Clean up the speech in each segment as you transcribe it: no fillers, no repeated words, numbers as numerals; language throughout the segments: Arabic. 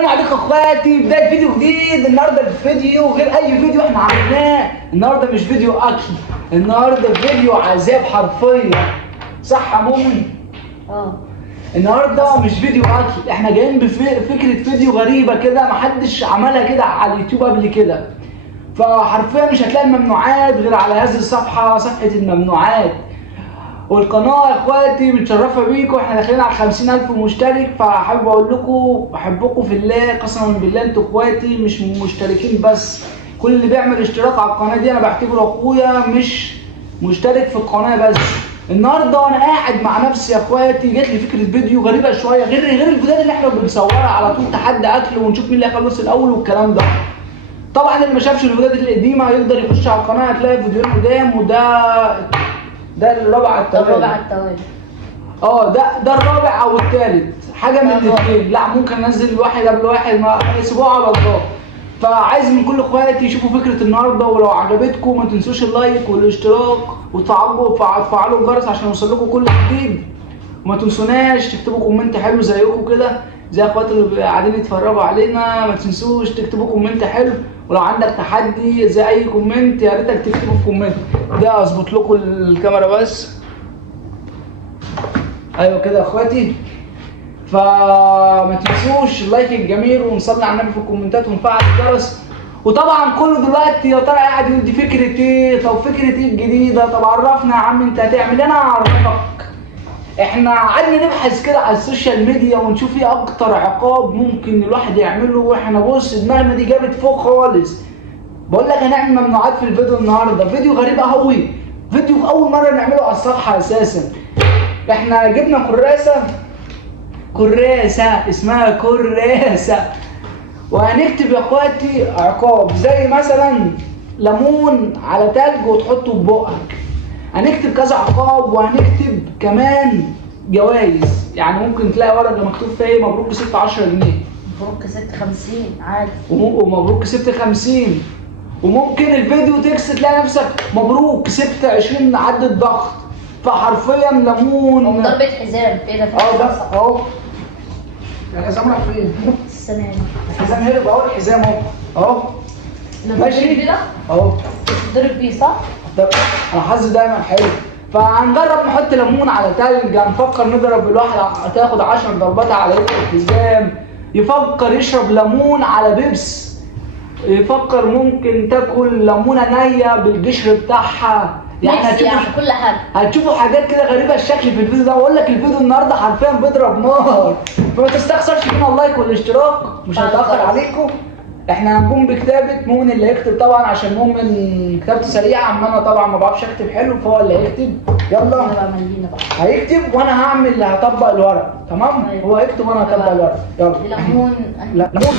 السلام عليكم اخواتي، بداية فيديو جديد. النهارده الفيديو غير اي فيديو احنا عملناه. النهارده مش فيديو اكل، النهارده فيديو عذاب حرفيا. صح يا مؤمن؟ النهارده مش فيديو اكل، احنا جايين بفكرة فيديو غريبة كده محدش عملها كده على اليوتيوب قبل كده. فحرفيا مش هتلاقي الممنوعات غير على هذه الصفحة، صفحة الممنوعات. والقناه يا اخواتي متشرفه بيكم، احنا داخلين على 50,000 مشترك. فحابب اقول لكم بحبكم في الله، قسما بالله انتوا اخواتي مش مشتركين بس. كل اللي بيعمل اشتراك على القناه دي انا بعتبره اخويا، مش مشترك في القناه بس. النهارده وانا قاعد مع نفسي يا اخواتي جات لي فكره فيديو غريبه شويه، غير الفيديوهات اللي احنا بنصورها علي طول تحدي اكل ونشوف مين اللي هيخلص الاول والكلام ده. طبعا اللي ما شافش الفيديوهات القديمه يقدر يخش على القناه هتلاقي فيديوهين قدام، ده الرابع على التوالي. ده الرابع او الثالث، حاجه من الاثنين. لا ممكن انزل واحد قبل واحد، ما اسبوع على الله. فعايز من كل اخواتي يشوفوا فكره النهارده، ولو عجبتكم ما تنسوش اللايك والاشتراك وتفعلوا الجرس عشان يوصل لكم كل جديد. وما تنسوناش تكتبوا كومنت حلو زيكم كده، زي اخواتي اللي قاعدين يتفرجوا علينا. ما تنسوش تكتبوا كومنت حلو، ولو عندك تحدي زي اي كومنت يا ريتك تكتبه في كومنت. ده اظبط لكم الكاميرا بس، ايوه كده يا اخواتي. فما تنسوش اللايك الجميل ونصلي على النبي في الكومنتات ونفعل الجرس. وطبعا كله دلوقتي يا ترى قاعد يقول دي فكره ايه، طب فكره ايه الجديده، طب عرفنا يا عم انت هتعمل. انا هعرفك. احنا قعدنا نبحث كده على السوشيال ميديا ونشوف ايه اكتر عقاب ممكن الواحد يعمله، واحنا بص دماغنا دي جابت فوق خالص. بقول لك هنعمل ممنوعات في الفيديو النهارده، فيديو غريب قوي، فيديو اول مره نعمله على الصفحه اساسا. احنا جبنا كراسه اسمها كراسه، وهنكتب يا اخواتي عقاب زي مثلا ليمون على تلج وتحطه في بقك. هنكتب كذا عقاب، وهنكتب كمان جوائز. يعني ممكن تلاقي ورقه مكتوب فيها ايه، مبروك كسبت 10 جنيه، مبروك كسبت 50 عادي، ومبروك كسبت 50. وممكن الفيديو تكست تلاقي نفسك مبروك كسبت 20 عدة ضغط. فحرفيا ليمون وضربة حزام كده في بس اهو. الحزام راح فين؟ السنة الحزام هرب اهو، الحزام اهو ماشي كده اهو. ضرب بيه صح؟ انا حظي دايما حلو. فهنجرب نحط ليمون على تلج، هنفكر نضرب الواحد تاخد 10 ضربات على ايد الحزام، يفكر يشرب ليمون على بيبس، يفكر ممكن تاكل ليمونه نيه بالقشر بتاعها. يعني كل حاجه هتشوفوا حاجات كده غريبه الشكل في الفيديو ده. بقول لك الفيديو النهارده حرفيا بيضرب نار، فما تستخسرش فينا اللايك والاشتراك، مش هتاخر عليكم. احنا هنقوم بكتابه مؤمن اللي هيكتب طبعا، عشان مؤمن كتابته سريعه، اما انا طبعا ما بعرفش اكتب حلو، فهو اللي هيكتب. يلا هيكتب وانا هعمل هطبق الورق، تمام؟ هو هيكتب وانا هطبق الورق. يلا ليمون ليمون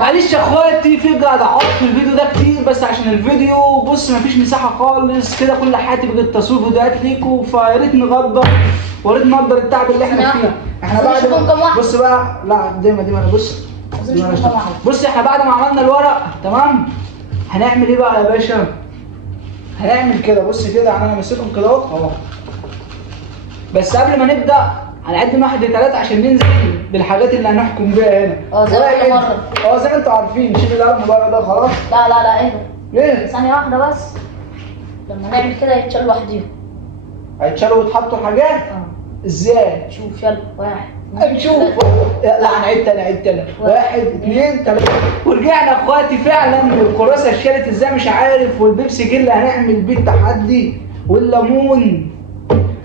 معلش يا اخواتي في جدعات في الفيديو ده كتير، بس عشان الفيديو بص مفيش مساحه خالص كده، كل حياتي بقت تصوير فيديوهات ليكوا، فيا ريت نقدر وريت نقدر التعب اللي احنا فيه. احنا بعد بص بقى، لا دي ما انا بص احنا بعد ما عملنا الورق تمام هنعمل ايه بقى يا باشا؟ هنعمل كده بص كده، انا ماسكهم كده اهو. بس قبل ما نبدا هنعد من 1 ل 3 عشان ننزل بالحاجات اللي هنحكم بيها هنا. زي كل مره. زي ما انتوا عارفين. شيل القلم بره ده خلاص. لا ايه ليه؟ ثانيه واحده بس، لما نعمل كده يتشال لوحديهم. هيتشالوا ويتحطوا الحاجات؟ اه ازاي؟ شوف يلا 1 نشوف. لا نعيد تاني، نعيد تاني. 1 2 3. ورجعنا اخواتي فعلا. الكراسه اتشالت ازاي مش عارف، والبيبسي جيل اللي هنعمل بيه التحدي، والليمون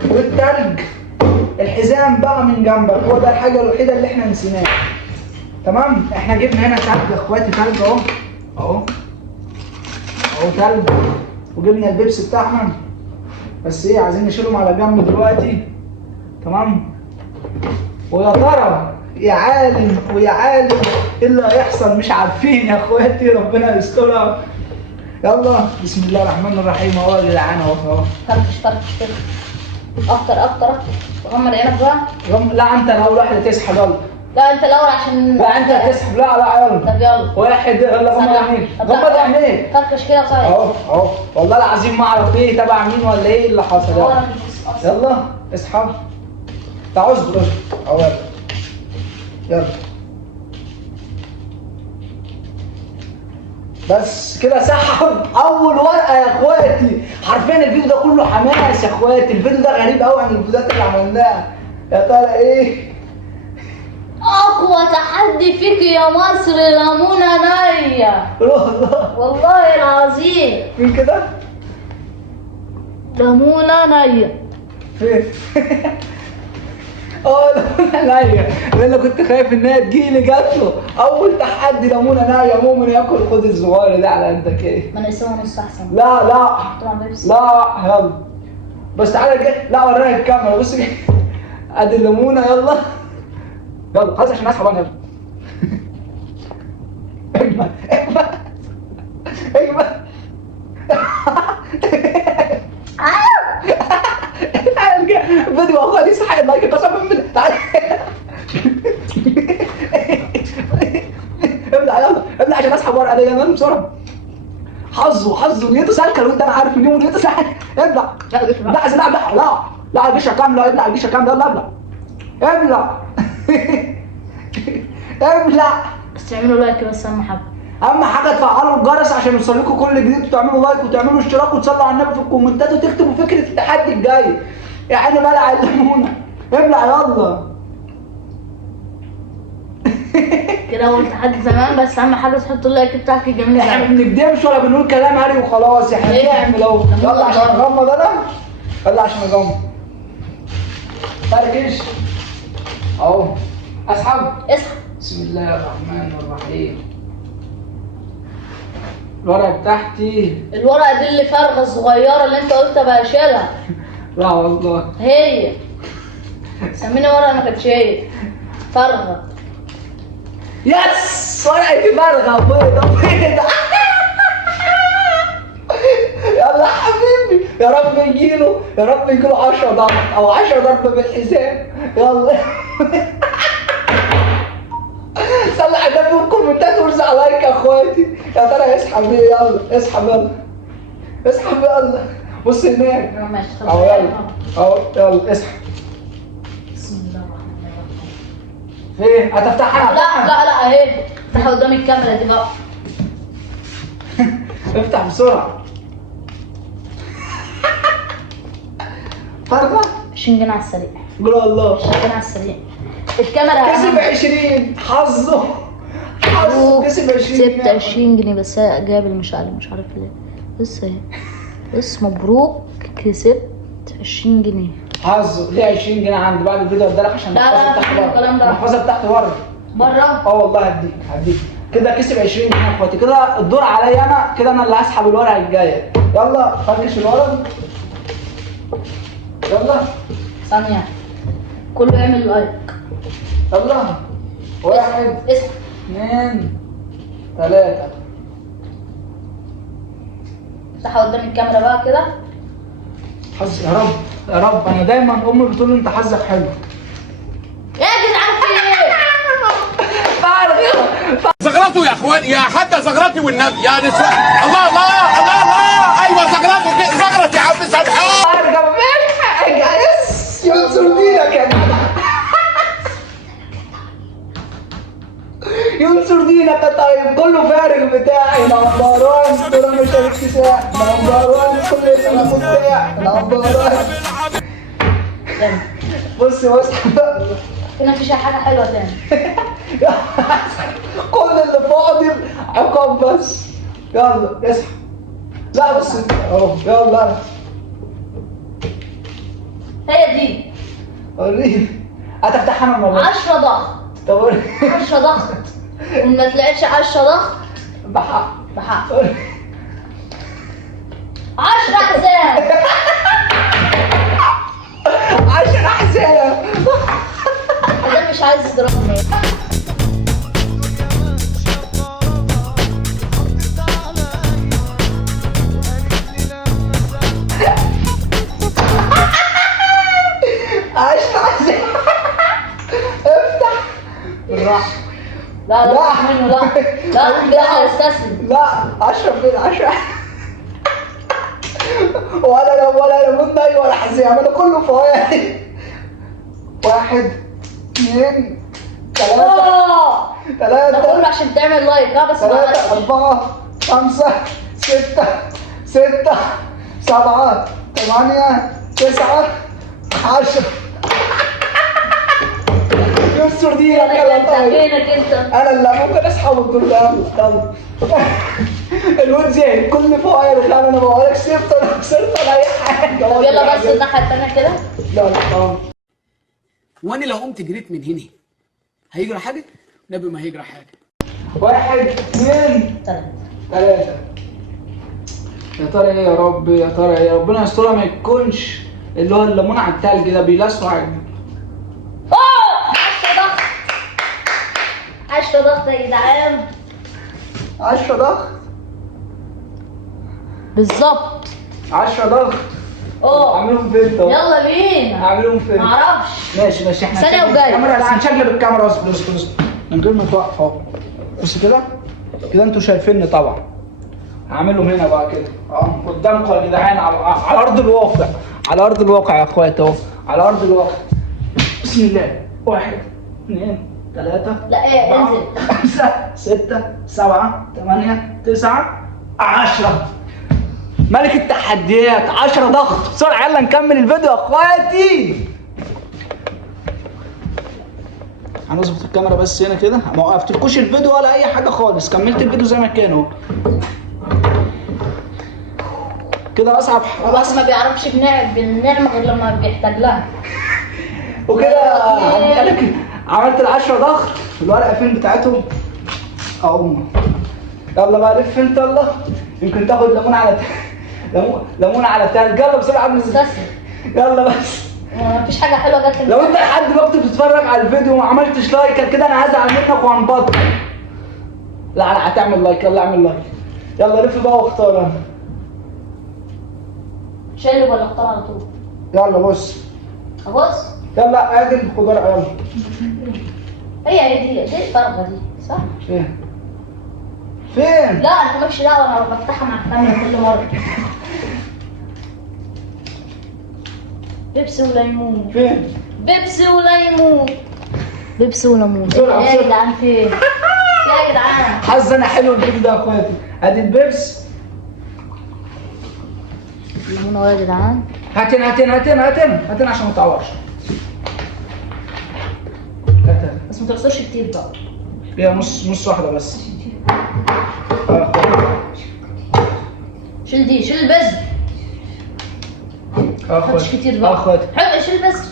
والتلج. الحزام بقى من جنبك، هو ده الحاجه الوحيده اللي احنا نسيناها. تمام. احنا جبنا هنا تلج يا اخواتي، تلج اهو اهو اهو تلج، وجبنا البيبسي بتاعنا. بس ايه، عايزين نشيلهم على جنب دلوقتي. تمام. ويا ترى يا عالم ويا عالم ايه اللي هيحصل، مش عارفين يا اخواتي، ربنا يسترها. يلا بسم الله الرحمن الرحيم. اهو يا جدعان اهو. فركش كده. اكتر اكتر اكتر. غمض عينك بقى. لا انت اول واحده تسحب. يلا. لا انت الاول عشان. لا انت هتسحب. لا يلا. طب يلا. 1 يلا. غمض عينيك، غمض عينيك. فركش كده طيب. اهو والله العظيم ما اعرف ايه تبع مين ولا ايه اللي حصل. هو يلا انا مش اصلا. يلا اسحب. تعال اصبر اهو. يلا بس كده سحب اول ورقه يا اخواتي. حرفيا الفيديو ده كله حماس يا اخواتي. الفيديو ده غريب قوي عن الفيديوهات اللي عملناها. يا ترى ايه؟ اقوى تحدي فيك يا مصر، ليمونه نيه. والله العظيم. مين كده؟ ليمونه نيه. فين؟ ليمونه نيه اللي انا كنت خايف ان هي تجيلي، جات له اول تحدي. ليمونه نيه. مؤمن ياكل الخد الصغير ده على قدك ايه؟ ما نقسمها نص احسن. لا طبعا بيبسي. لا يلا بس تعالى جاي. لا وريني الكاميرا. بص ادي الليمونه. يلا خلاص عشان اسحب انا. يلا اجمل فيديو اخواتي صحيح لايك قسما بالله. تعالى ابلع عشان اسحب ورقه دي. يلا بسرعه. حظه نيته سالكه. لو انت انا عارف ان نيته سالكه. ابلع. لا عايز ابلع. لا الجيشه كامله. ابلع الجيشه كامله. يلا ابلع. ابلع. بس تعملوا لايك بس اهم حاجه. اهم حاجه تفعلوا الجرس عشان يوصل لكم كل جديد، وتعملوا لايك وتعملوا اشتراك وتصلوا على النبي في الكومنتات، وتكتبوا فكره التحدي الجاي. يا عيني بلع الليمونه. ابلع يلا. كده اول تحدي زمان، بس اهم حاجه تحطوا اللايك بتاعك الجميل. احنا ما بنكدبش ولا بنقول كلام هري وخلاص. احنا بنعمل اهو. يلا عشان اغمض انا. يلا عشان اغمض. فركش اهو. اسحب. بسم الله الرحمن الرحيم. الورقه بتاعتي. الورقه دي اللي فارغه صغيره اللي انت قلت بقى اشيلها. لا والله هي سميني ورقه ما كانتش هي فارغه. يس ورقتي فارغه. بيضه. يلا يا حبيبي. يا رب يجيله 10 ضرب او 10 ضرب بالحزام. يلا صلح على النبي والكومنتات وارزع لايك يا اخواتي. يا ترى يسحب ايه؟ يلا اسحب. يلا بص هناك ماشي اهو. يلا اسحب. بسم الله الرحمن الرحيم. فين؟ هتفتحها؟ لا اهي. افتحها قدام الكاميرا دي بقى. افتح بسرعه. فرقه 20 جنيه على السريع. قول الله. 20 جنيه على السريع. الكاميرا كسب 20. حظه كسب 20. كسبت 20 جنيه بس جاب المشعل مش عارف ليه. بص اهي. بص مبروك كسبت 20 جنيه. حظه ليه 20 جنيه عندي. بعد الفيديو ادالك عشان لا الكلام ده. المحفظه بتاعتي بره. والله هديك كده. كسب 20 جنيه يا اخواتي. كده الدور عليا انا. كده انا اللي هسحب الورقه الجايه. يلا فركش الورق. يلا ثانيه كله يعمل لايك. يلا 1 2 3. افتحها قدام الكاميرا بقى كده. حظ يا رب. انا دايما امي بتقول لي انت حظك حلو. يا جدعان في ايه؟ زغرته يا اخوان، يا حتى زغرتي والنبي يا نسوان. الله الله الله الله. ايوه زغرته. زغرت يا عم سامحوني. ارجع يس ينصر دينك يا جدع. ينصر دينك يا طيب. كله فارغ بتاعي. نمبر 1 كده مش الاكتساح. نمبر 1 كل اسم المفتاح. نمبر 1. بص كده مفيش أي حاجة حلوة تاني. كل اللي فاضل عقاب بس. يلا اصحى. لا بس اهو يلا. هي دي وريني. هتفتحها انا المره دي. 10 ضغط. طب وريني. 10 ضغط. وما طلعتش 10 ضغط بحق. بحق. وريني. 10 حزام. 10 حزام. ده مش عايز يضربني. افتح بالراحه. لا لا لا. مش منه. لا لا كده هستسلم. لا 10 فين 10. ولا ليمون ني ولا حزام، انا كله فواكه. 1 2 3 ده كله عشان تعمل لايك. لا بس 3 4 5 6 7 8 9 10. يستر دي يا انت طيب. فينك انت؟ انا اللي ممكن اسحب الدور ده. يلا. الواد زين كل فوائد انا بقولك سبت ولا خسرت ولا اي حاجه. طب يلا بس الناحية التانية كده. لا تمام. وانا لو قمت جريت من هنا هيجرى حاجه؟ نبي ما هيجرى حاجه. 1 2 3. 3. يا ترى ايه يا رب، يا ترى ايه، ربنا يسترها ما يكونش اللي هو الليمون على التلج ده بيلسعوا على 10 ضغط. 10 ضغط يا جدعان. 10 ضغط. بالظبط. 10 ضغط. اعملهم فين طب؟ يلا بينا. اعملهم فين؟ معرفش. ماشي احنا ثانية هنشغل وجاي. الكاميرا. لا هنشغل الكاميرا. اصبر من غير ما توقف اهو. بص كده كده انتوا شايفيني طبعا. هعملهم هنا بقى كده قدامكم يا جدعان على ارض الواقع. على ارض الواقع يا اخوات اهو. على ارض الواقع. بسم الله. 1 2 3 لا ايه 4 انزل. 5 6 7 8 9 10. ملك التحديات 10 ضغط. بسرعه يلا نكمل الفيديو يا اخواتي. هنظبط الكاميرا بس هنا كده. ما وقفتلكوش الفيديو ولا اي حاجه خالص، كملت الفيديو زي ما كان اهو. كده اصعب بس ما بيعرفش بالنعمة غير لما بيحتاج لها. وكده عملت ال10 ضغط. الورقه فين بتاعتهم؟ اهو. يلا بقى لف انت. يلا يمكن تاخد ليمون على ليمون على تلج. يلا بسرعه قبل استسلم. يلا بس. مفيش حاجة حلوة جت. لو انت لحد دلوقتي بتتفرج على الفيديو وما عملتش لايك كده انا هزعل منك وهنبطل. لا هتعمل لايك. يلا اعمل لايك. يلا لف بقى واختار. انا شلب ولا اختار على طول؟ يلا بص. ابص. يلا ادي الخضار. يلا هي دي الفرقة دي صح؟ فين؟ لا انت مالكش دعوة. انا بفتحها مع الكاميرا كل مرة. بيبسي وليمون. فين؟ بيبسي وليمون. بيبسي وليمون. بسرعة، ايه يا بسرعة. جدعان فين؟ يا جدعان. حظ انا حلو الفيديو ده يا اخواتي. ادي البيبس. ليمون اهو يا جدعان. هاتين عشان ما تعورش. هاتين. بس ما تعصرش كتير بقى. فيها نص واحدة بس. شيل دي. شيل البذر. ما تحطش كتير بقى. حلو شيل البذر.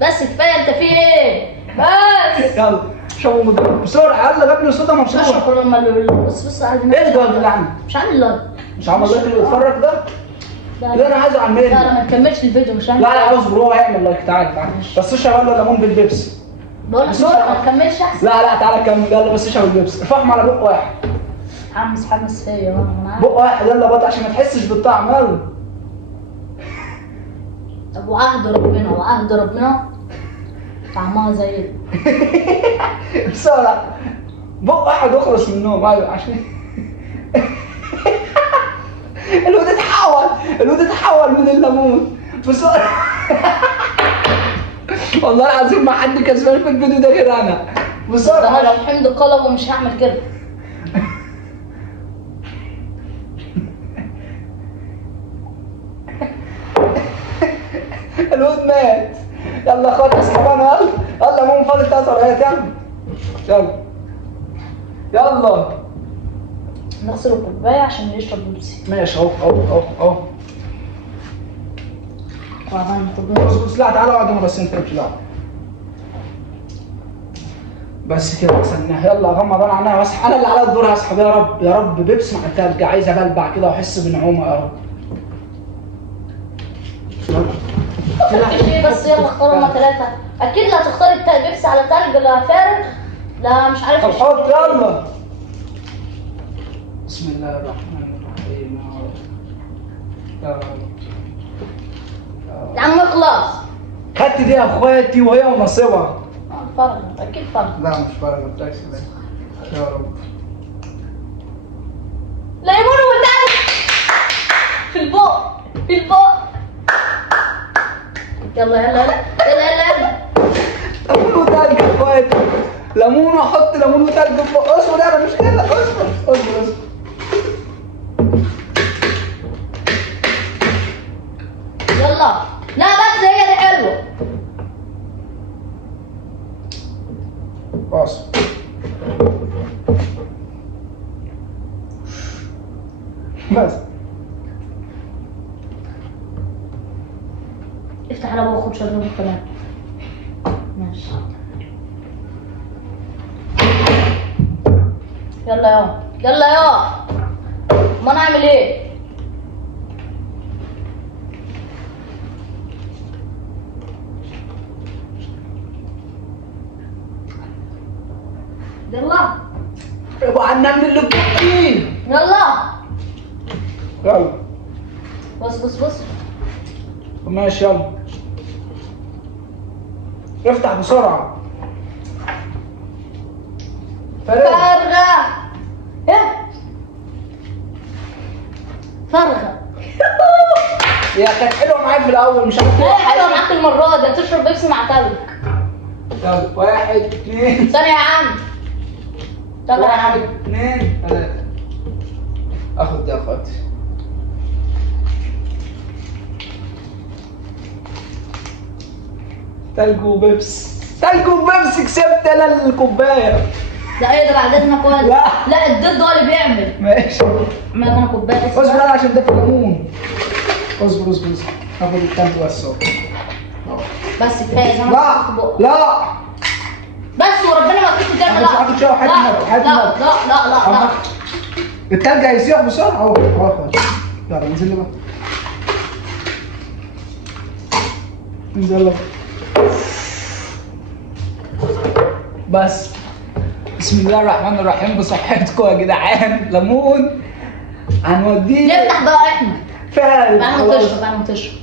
بس كفايه. انت في ايه؟ بس. يلا شوفوا مضرب بسرعة. يلا غبني صوتها مش مبسوط. هشرب لما بص عادي. ايه ده يا جدعان؟ مش عامل لايك. مش عامل لايك اللي بيتفرج ده؟ لا انا عايزه اعمل لا لا ما تكملش الفيديو. مش عامل لا اصبر هو هيعمل لايك. تعالى بس اشرب يلا ليمون بالبيبسي. بقول لك ما تكملش احسن. لا تعالى كمل. يلا بس اشرب البيبسي. ارفعهم على بق واحد. حمس فيا انا عارف. بق واحد. يلا بط عشان ما تحسش بالطعم. يلا طب وعهد ربنا طعمها زي بسرعة. بق واحد واخلص منهم. ايوه عشان الواد اتحول من الليمون بسرعة. والله العظيم ما حد كسبان في الفيديو ده غير انا. انا بسرعة. لو حمد قلبه مش هعمل كده. الواد مات. يلا خد اسحب انا. يلا مو خد الثلاث ورقات يلا. يلا يلا نغسل الكوبايه عشان يشرب بيبسي. ماشي اهو. وبعدين الكوبايه. بص لا تعالى اقعد هنا بس انت مش دعوه. بس كده غسلناها. يلا غمض انا عنها بس انا اللي على الدور هسحب. يا رب يا رب بيبسي مع التلج. عايز ابلبع كده واحس بنعومه يا رب. ايه بس يلا اختار هما 3. اكيد لا تختار بيبسي على تلج لا فارغ لا مش عارف. طب حط يلا. بسم الله الرحمن الرحيم. يا رب يا عم اخلص. خدت دي يا اخواتي وهي ونصيبها. فرغ اكيد فرغ. لا مش فارغه بتاكسي. يا رب ليمون وتلج في البق في البق. يلا يلا يلا يلا يلا. ليمون وتلج يا اخواتي. ليمون واحط ليمون وتلج في بق. اصبر انا مش كده. اصبر. يلا لا بس هي دي حلوه. اصبر. بس افتح على بقى وخد شرب كمان. ماشي يلا يا ما انا اعمل ايه؟ يلا يبقى عنا من اللي بتحكيه. يلا بص ماشي يلا. افتح بسرعة. فرغة. ايه فرغة. هي كانت حلوة معاك في الأول مش عارف ايه ايه. حلوة معاك المرة دي هتشرب بيبسي مع تلج. يلا 1 2 ثانية يا عم. يلا يا عم 1 2 3. اخد دي يا اخواتي. تلج وبيبسي كسبت انا الكوبايه. لا ايه ده بعد اذنك ولا لا. الضد هو اللي بيعمل. ماشي عمال انا كوبايه. اصبر انا عشان ده في الليمون. اصبر هاخد التلج بس اهو. بس كفايه زي ما لا كنت بقول. لا بس وربنا ما كنت تعمل. أنا مش عارف شوية حاجة لا التلج هيسيح بسرعه اهو. يلا انزل لي بقى. انزل لي بس. بسم الله الرحمن الرحيم. بصحتكم يا جدعان. ليمون هنوديه. نفتح بقى احنا. فعلا بعد ما تشرب.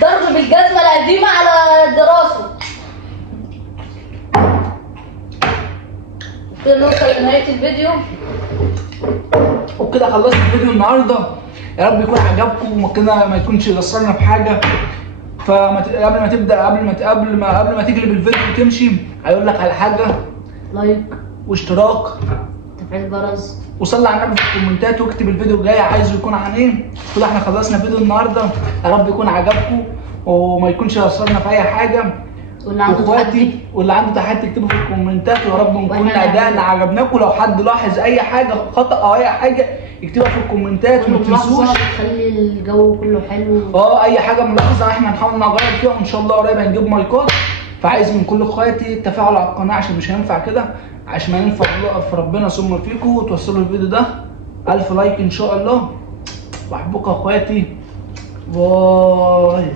ضرب بالجزمة القديمة على الدراسة. كده نوصل لنهاية الفيديو. وبكده خلصت الفيديو النهارده. يا رب يكون عجبكم وكده ما يكونش قصرنا في حاجه. قبل ما تبدا قبل ما تقلب الفيديو وتمشي هيقول لك على حاجه. لايك واشتراك تفعيل الجرس وصلي على النبي في الكومنتات واكتب الفيديو الجاي عايزه يكون عن ايه. كده احنا خلصنا فيديو النهارده. يا رب يكون عجبكم وما يكونش قصرنا في اي حاجه. واللي عنده تحدي يكتبه في الكومنتات ويا رب نكون ادائنا عجبناكم. لو حد لاحظ اي حاجه خطا او اي حاجه يكتبها في الكومنتات وما تنسوش. تخلي الجو كله حلو. اي حاجه ملاحظه احنا هنحاول نغير فيها وان شاء الله قريب هنجيب مايكات. فعايز من كل اخواتي التفاعل على القناه عشان مش هينفع كده. عشان ما ينفع في ربنا ثم فيكم وتوصلوا الفيديو ده 1000 لايك ان شاء الله. بحبكم اخواتي. باي.